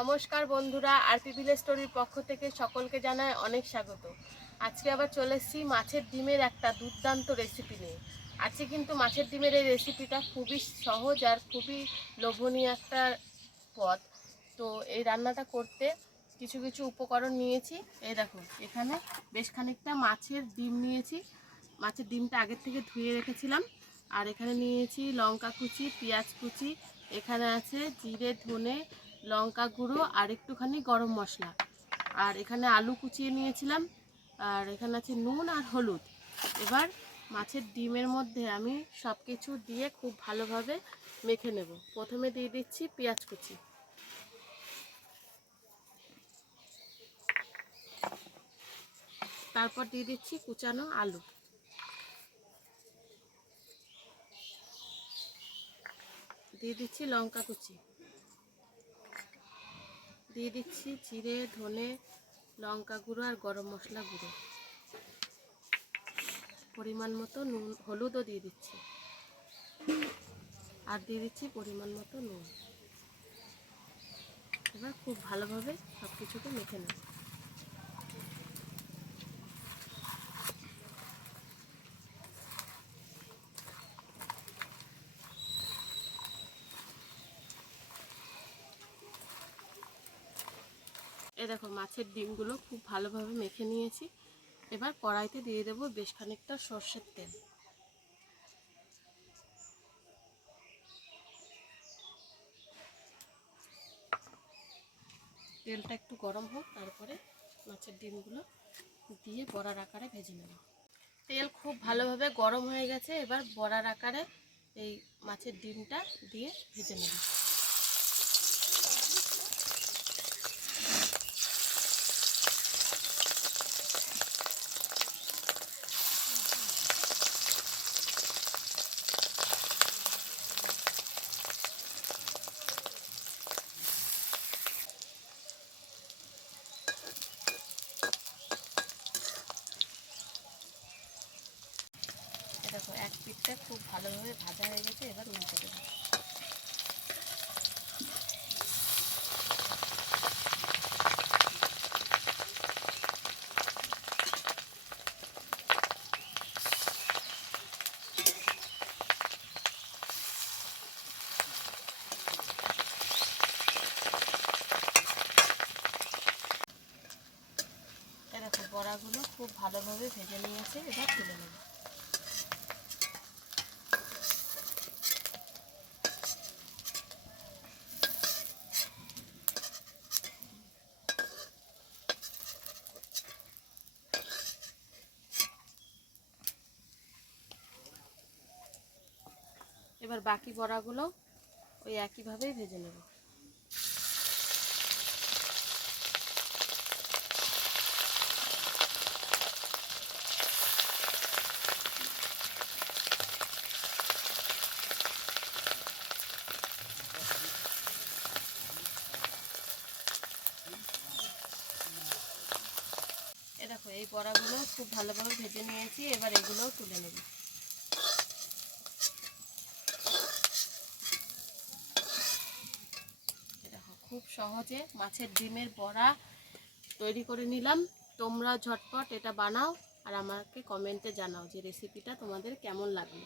নমস্কার বন্ধুরা, RP village স্টোরির পক্ষ থেকে সকলকে জানাই অনেক স্বাগত। আজকে আবার চলে এসেছি মাছের ডিমের একটা দুর্দান্ত রেসিপি নিয়ে। আজকে কিন্তু মাছের ডিমের এই রেসিপিটা খুবই সহজ আর খুবই লোভনীয় একটা পদ। তো এই রান্নাটা করতে কিছু কিছু উপকরণ নিয়েছি। এই দেখো, এখানে বেশ খানিকটা মাছের ডিম নিয়েছি। মাছের ডিমটা আগের থেকে ধুয়ে রেখেছিলাম। আর এখানে নিয়েছি লঙ্কা কুচি, পেঁয়াজ কুচি, এখানে আছে জিরে, ধনে, লঙ্কা গুঁড়ো আর একটুখানি গরম মশলা। আর এখানে আলু কুচিয়ে নিয়েছিলাম। আর এখানে আছে নুন আর হলুদ। এবার মাছের ডিমের মধ্যে আমি সব কিছু দিয়ে খুব ভালোভাবে মেখে নেব। প্রথমে দিয়ে দিচ্ছি পেঁয়াজ কুচি, তারপর দিয়ে দিচ্ছি কুচানো আলু, দিয়ে দিচ্ছি লঙ্কা কুচি, দিয়ে দিচ্ছি জিরে, ধনে, লঙ্কা গুঁড়ো আর গরম মশলা গুঁড়ো, পরিমাণ মতো নুন, হলুদও দিয়ে দিচ্ছি, আর দিয়ে দিচ্ছি পরিমাণ মতো নুন। এবার খুব ভালোভাবে সব কিছুকে মেখে নেব। এই দেখো, মাছের ডিমগুলো খুব ভালোভাবে মেখে নিয়েছি। এবার কড়াইতে দিয়ে দেবো বেশ খানিকটা সর্ষের তেল। তেলটা একটু গরম হোক, তারপরে মাছের ডিমগুলো দিয়ে বড়ার আকারে ভেজে নেব। তেল খুব ভালোভাবে গরম হয়ে গেছে। এবার বড়ার আকারে এই মাছের ডিমটা দিয়ে ভেজে নেব। দেখো, এক পিঠটা খুব ভালোভাবে ভাজা হয়ে গেছে। এবার উল্টে দেবো। দেখো, বড়াগুলো খুব ভালোভাবে ভেজে নিয়েছে। এবার তুলে নেব। এবার বাকি বড়াগুলো ওই একইভাবেই ভেজে নেব। দেখো, এই বড়াগুলো খুব ভালোভাবে ভেজে নিয়েছি। এবার এগুলোও তুলে নেব। দেখো, খুব সহজে মাছের ডিমের বড়া তৈরি করে নিলাম। তোমরা ঝটপট এটা বানাও আর আমাকে কমেন্টে জানাও যে রেসিপিটা তোমাদের কেমন লাগলো।